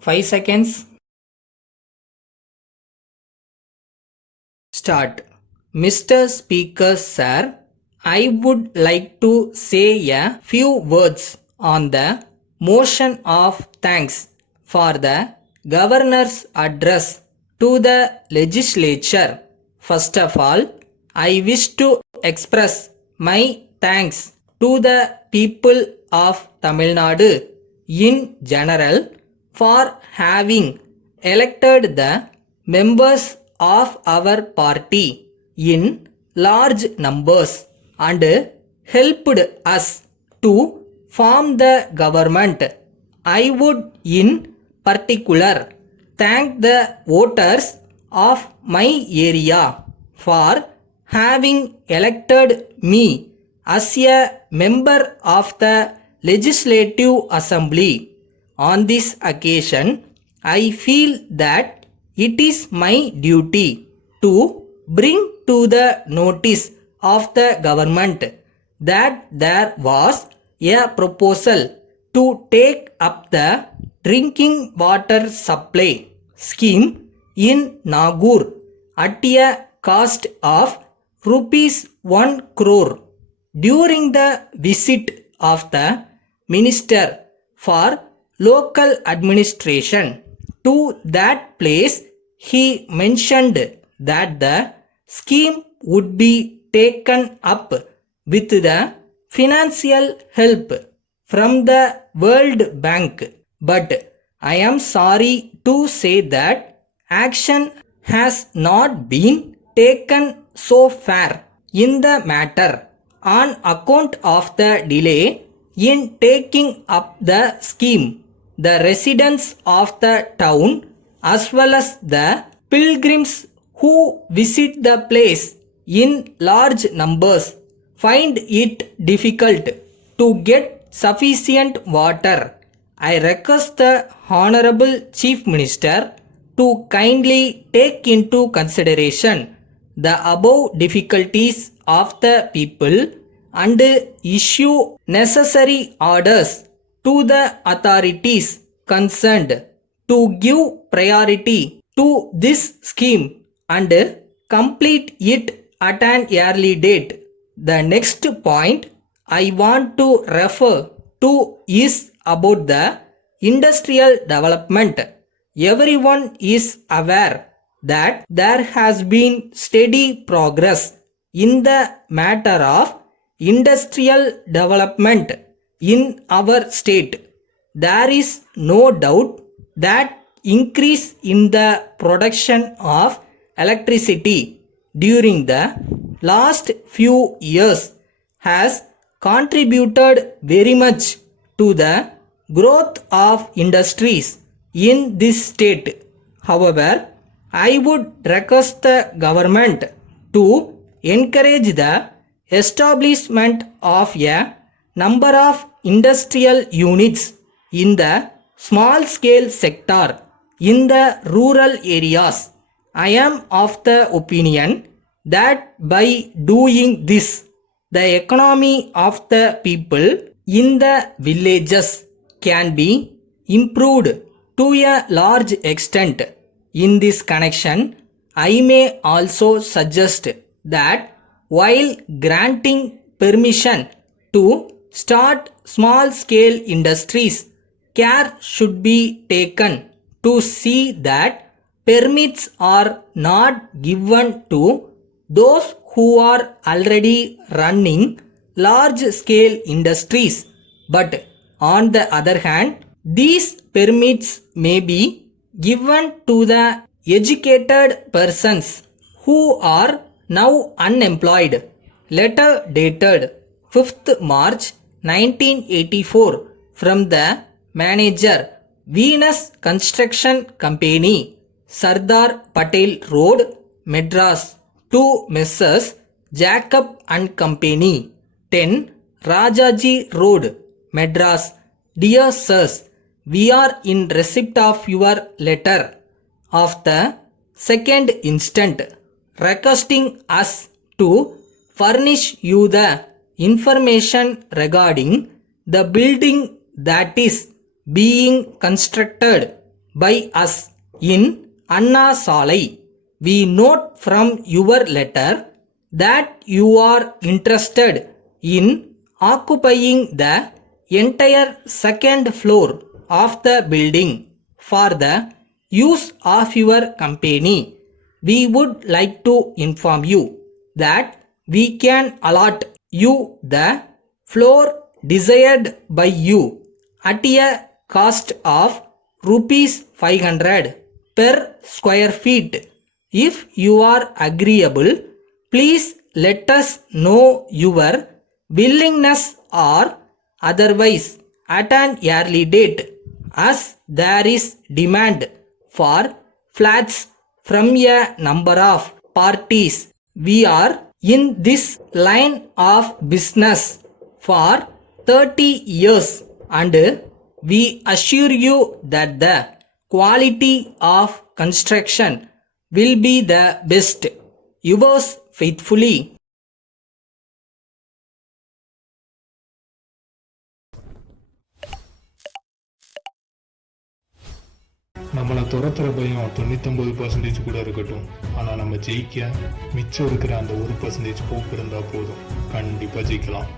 5 seconds. Start. Mr. Speaker, sir, I would like to say a few words on the motion of thanks for the Governor's address to the legislature. First of all, I wish to express my thanks to the people of Tamil Nadu in general for having elected the members of our party in large numbers and helped us to form the government. I would in particular thank the voters of my area for having elected me as a member of the Legislative Assembly. On this occasion, I feel that it is my duty to bring to the notice of the government that there was a proposal to take up the drinking water supply scheme in Nagaur at a cost of rupees 1 crore. During the visit of the Minister for Local Administration to that place, he mentioned that the scheme would be taken up with the financial help from the World Bank. But I am sorry to say that action has not been taken so far in the matter on account of the delay in taking up the scheme. The residents of the town as well as the pilgrims who visit the place in large numbers find it difficult to get sufficient water. I request the Honorable Chief Minister to kindly take into consideration the above difficulties of the people and issue necessary orders to the authorities concerned to give priority to this scheme and complete it at an early date. The next point I want to refer to is about the industrial development. Everyone is aware that there has been steady progress in the matter of industrial development in our state. There is no doubt that increase in the production of electricity during the last few years has contributed very much to the growth of industries in this state. However, I would request the government to encourage the establishment of a number of industrial units in the small scale sector in the rural areas. I am of the opinion that by doing this, the economy of the people in the villages can be improved to a large extent. In this connection, I may also suggest that while granting permission to start small scale industries, care should be taken to see that permits are not given to those who are already running large scale industries, but on the other hand, these permits may be given to the educated persons who are now unemployed. Letter dated 5th March 1984 from the manager, Venus Construction Company, Sardar Patel Road, Madras, to Messrs. Jacob and Company, 10 Rajaji Road, Madras. Dear Sirs, we are in receipt of your letter of the 2nd instant requesting us to furnish you the information regarding the building that is being constructed by us in Anna Salai. We note from your letter that you are interested in occupying the entire second floor of the building for the use of your company. We would like to inform you that we can allot you the floor desired by you at a cost of rupees 500 per square feet. If you are agreeable, please let us know your willingness or otherwise at an early date, as there is demand for flats from a number of parties. We are in this line of business for 30 years and we assure you that the quality of construction will be the best. Yours faithfully. நம்மளை துரத்துற பயம் 99% கூட இருக்கட்டும், ஆனால் நம்ம ஜெயிக்க மிச்சம் இருக்கிற அந்த 1% போக்கு இருந்தால் போதும், கண்டிப்பாக ஜெயிக்கலாம்.